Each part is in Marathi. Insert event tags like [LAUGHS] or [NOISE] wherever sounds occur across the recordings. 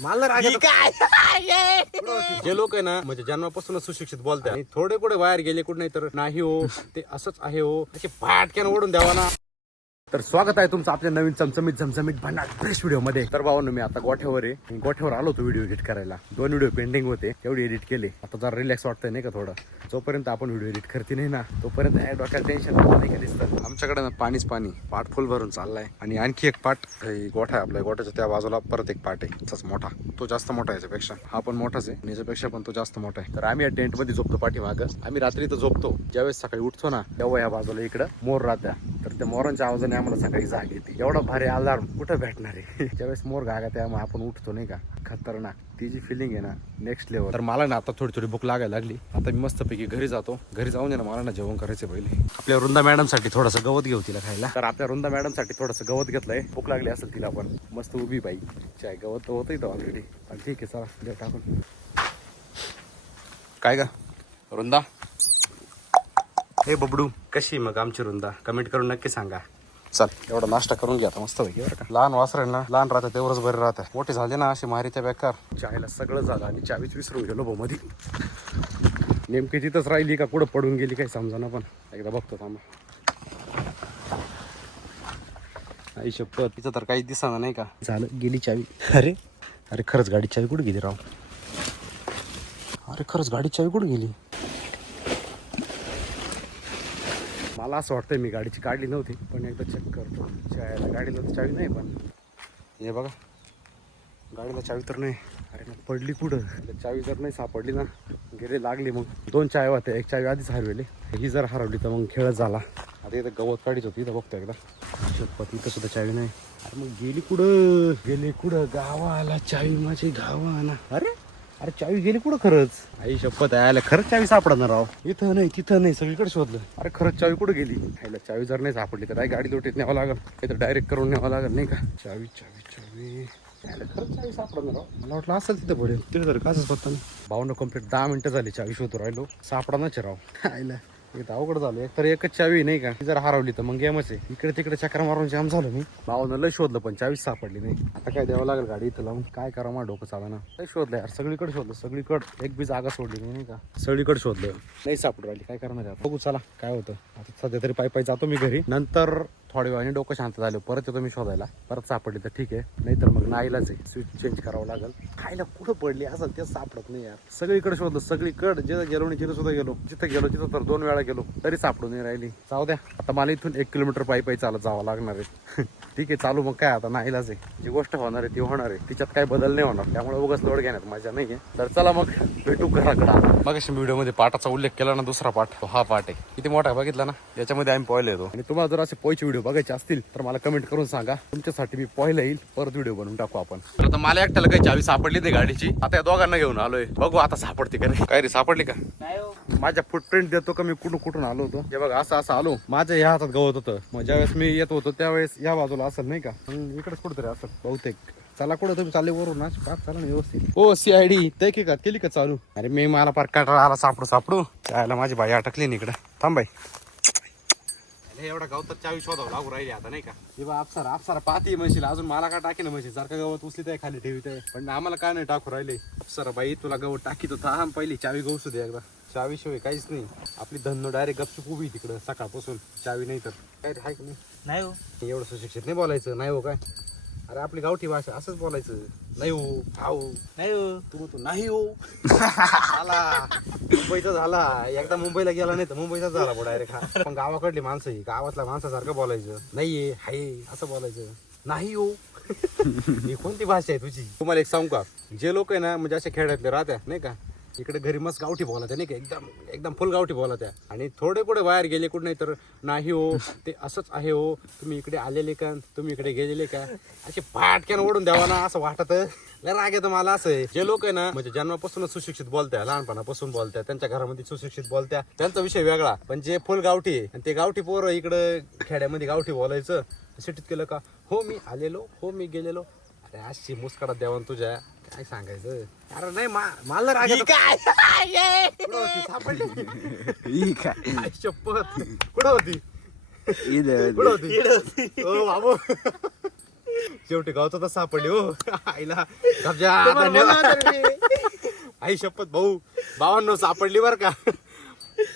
मला राग येतो. जे लोक आहे ना म्हणजे जन्मापासूनच सुशिक्षित बोलतात. आणि थोडे कुठे बाहेर गेले कुठे नाही तर नाही हो ते असंच आहे हो. असे फाटक्यानं ओढून द्यावा ना. तर स्वागत आहे तुमचं आपल्या नवीन चमचमीत झमचमीत भन्नाट फ्रेश व्हिडिओमध्ये. तर भावांनो मी आता गोठ्यावर आहे. आणि गोठ्यावर आलो होतो व्हिडिओ एडिट करायला. दोन व्हिडिओ पेंडिंग होते. तेवढे एडिट केले. आता जरा रिलॅक्स वाटतंय नाही का थोडं? जोपर्यंत आपण व्हिडिओ एडिट करते नाही ना तोपर्यंत डोक्यात टेन्शन नाही का दिसतं. आमच्याकडे ना पाणीच पाणी. पाट फुल भरून चाललाय. आणि आणखी एक पाट. गोठा आहे आपल्या गोठ्याच्या त्या बाजूला परत एक पाट आहे. तसाच मोठा. तो जास्त मोठा याच्यापेक्षा. हा पण मोठाच आहे. याच्यापेक्षा पण तो जास्त मोठा आहे. तर आम्ही या टेंटमध्ये झोपतो पाठीमागं. आम्ही रात्री तर झोपतो. ज्यावेळेस सकाळी उठतो ना तेव्हा या बाजूला इकडं मोर राहत्या. तर त्या मोरांच्या आवाजाने आम्हाला सकाळी जाग येते. एवढा भारी अलार्म कुठं भेटणार आहे? [LAUGHS] ज्यावेळेस मोर गागा त्यामुळे आपण उठतो नाही का? खतरनाक. ती जी फिलिंग आहे ना नेक्स्ट लेवल तर मला ना आता थोडी थोडी भूक लागायला लागली. आता मी मस्तपैकी घरी जातो. घरी जाऊन ये ना मला ना जेवण करायचं पहिले. आपल्या वृंदा मॅडमसाठी थोडंसं गवत घेऊ तिला खायला. तर आपल्या वृंदा मॅडमसाठी थोडंसं गवत घेतलंय. भूक लागली असेल तिला पण. मस्त उभी बाई. चाय गवत तर होतं इथं ऑलरेडी पण ठीक आहे चला टाकून. काय का वृंदा? हे बबडू कशी मग आमची वृंदा? कमेंट करून नक्की सांगा. चल एवढा नाश्ता करून घ्या मस्त पैकी बरं का. लहान वासर ना लहान राहतात तेवढंच बरे राहतात मोठे झाले ना असे मारीच्या बेकार. चायला सगळं झालं आणि चावीच विसरून गेलो भाऊ नेमकी तिथंच राहिली का कुठं पडून गेली काही समजा ना पण. एकदा बघतो थांबा. आई शपथ. तिचं तर काही दिसना नाही का? झालं गेली चावी. अरे? अरे खरंच गाडी चावी कुठे गेली राव? अरे खरंच गाडी चावी कुठे गेली? मला असं वाटतंय मी गाडीची काढली नव्हती पण एकदा चेक करतो. चायला गाडीला तर चावी नाही पण हे बघा गाडीला चावी तर नाही. अरे मग पडली कुठं? चावी जर नाही सापडली ना गेले लागली मग. दोन चाय होते एक चावी आधीच हरवली. ही जर हरवली तर मग खेळ झाला. आता इथं गवत काढीच होती इथं बघतो एकदा. शपथ इथं सुद्धा चावी नाही. अरे मग गेली कुठं? गेली कुठं? गावाला चावी माझी गावाला. अरे अरे चावी गेली कुठं खरंच? आई शपथ आहे आयला खरंच चावी सापडणार राव इथं नाही तिथं नाही सगळीकडे शोधलं. अरे खरंच चावी कुठं गेली? आईला चावी जर नाही सापडली तर काय गाडी लोटीत न्यावं लागल? काही तर डायरेक्ट करून न्यावं लागल नाही का? चावी चावी चावी. आयला खरंच चावी सापडणार राव मला वाटलं असेल तिथं पडेल. तिथे तर काच पत्ता नाही भाऊनं कंप्लीट दहा मिनिटं झाली चावी शोधू राहिलो. सापडणाच आहे राव. आईला इथं अवघड झालं. एक तर एकच चावी नाही का? ती जर हरवली तर मग गेमच आहे. इकडे तिकडे चक्र मारून जाम झालं मी. भावानं लय शोधलं पण चावीच सापडली नाही. आता काय द्यावं लागेल गाडी इथं लावून? काय करा मा डोकं चाला ना लय शोधलं यार सगळीकडे शोधलं सगळीकडे. एक बी जागा सोडली नाही नाही का? सगळीकडे शोधलं. नाही सापडू राहिली. काय करणार बघू चला. काय होतं? आता सध्या तरी पायी पायी जातो मी घरी. नंतर थोड्या वेळाने डोकं शांत झालं. परत येतो मी शोधायला. परत सापडली तर ठीक आहे. नाहीतर मग नाईलाच आहे. स्विच चेंज करावं लागेल. खायला कुठं पडली? असं तेच सापडत नाही यार. सगळीकडे शोधलं. सगळीकडे जिथं गेलो आणि जिथं सुद्धा गेलो जिथं गेलो तिथं तर दोन वेळा गेलो तरी सापडून नाही राहिली. जाऊ द्या. आता मला इथून एक किलोमीटर पायी पायी चालत जावं लागणार आहे. [LAUGHS] ठीक आहे चालू मग काय? आता नाईलाच आहे. जी गोष्ट होणार आहे ती होणार आहे. तिच्यात काय बदल नाही होणार. त्यामुळे उगाच लोड घेण्यात मजा नाही आहे. तर चला मग भेटू घराकडे. मग व्हिडिओमध्ये पाठाचा उल्लेख केला ना दुसरा पाठ. तो हा पाठ आहे. किती मोठा बघितला ना? याच्यामध्ये आम्ही पोहायला येतो आणि तुम्हाला जर असे पोयचे व्हिडिओ बघायचे असतील तर मला कमेंट करून सांगा. तुमच्यासाठी मी पोहायला येईल. परत व्हिडिओ बनवून टाकू आपण. तर आता मला एकट्याला काही चावी सापडली ते गाडीची. आता या दोघांना घेऊन आलोय. बघू आता सापडते का नाही. काय रे सापडली का? माझ्या फुटप्रिंट देतो का? मी कुठून कुठून आलो होतो? हे बघा असं असं आलो. माझ्या ह्या हातात गवत होतं. मग ज्यावेळेस मी येत होतो त्यावेळेस या बाजूला असेल नाही का? मग इकडेच कुठेतरी असेल बहुतेक. चला कुठं तुम्ही? चालले वरून ना? पाच चला ना व्यवस्थित. हो सी आय डी ते की का? केली का चालू? अरे मी मला पार काटा आला. सापडू सापडू. त्याला माझी बाई अटकली ना इकडं. थांब बाई. अरे एवढा गवतात चावी शोधावं लागू राहिली आता नाही का? हे बा आपसारा आपसारा पाहते म्हशीला. अजून मला का टाकी ना म्हशी सारखं गवत उचली आहे खाली ठेवीत आहे पण आम्हाला काय नाही टाकू राहिले. सर बाई तुला गवत टाकी तो थांब पहिली. चावी गवसू दे एकदा. चावी शिवाय काहीच नाही. आपली धंदो डायरेक्ट गपचूप उभी तिकडं सकाळपासून. चावी नाही तर. काय हाय का नाही? नाही हो. एवढं सुशिक्षित नाही बोलायचं. नाही हो काय? अरे आपली गावठी भाषा असंच बोलायचं. नाही हो हाव. नाही हो. तू म्हणतो नाही हो. झाला मुंबईचा झाला. एकदा मुंबईला गेला नाही तर मुंबईचाच झाला डायरेक्ट हा. पण गावाकडली माणसं ही गावातल्या माणसासारखं बोलायचं. नाहीये हाय असं बोलायचं. नाही हो. ही कोणती भाषा आहे तुझी? तुम्हाला एक सांगू का? जे लोक आहे ना म्हणजे असे खेड्यातले राहत्या नाही का? इकडे घरी मस्त गावठी बोला त्या नाही का? एकदम एकदम फुल गावठी बोला त्या. आणि थोडे कुठे बाहेर गेले कुठे नाही तर नाही हो ते असंच आहे हो. तुम्ही इकडे आलेले का? तुम्ही इकडे गेलेले का? असे फाटक्यानं ओढून द्यावा ना असं वाटत. राग येतं मला असं. आहे जे लोक आहे ना म्हणजे जन्मापासूनच सुशिक्षित बोलत्या लहानपणापासून बोलत्या त्यांच्या घरामध्ये सुशिक्षित बोलत्या त्यांचा विषय वेगळा. पण जे फुल गावठी आहे आणि ते गावठी पोरं इकडं खेड्यामध्ये गावठी बोलायचं सिटीत केलं का? हो मी आलेलो हो मी गेलेलो. अरे अशी मुस्काडात द्यावा ना तुझ्या. काय सांगायचं? अरे नाही मा- मला राग येतो. [LAUGHS] कुठं होती? सापडली [LAUGHS] आई शपथ. कुठं होती? कुठं होती? ओ बाबू. शेवटी गावचा तर सापडली हो. आईला कब्जा धन्यवाद. आई शपथ भाऊ. बावन्न सापडली बर का?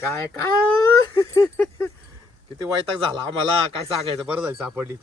काय काय? किती वैताग झाला आम्हाला. काय सांगायचं? बरं झालं सापडली.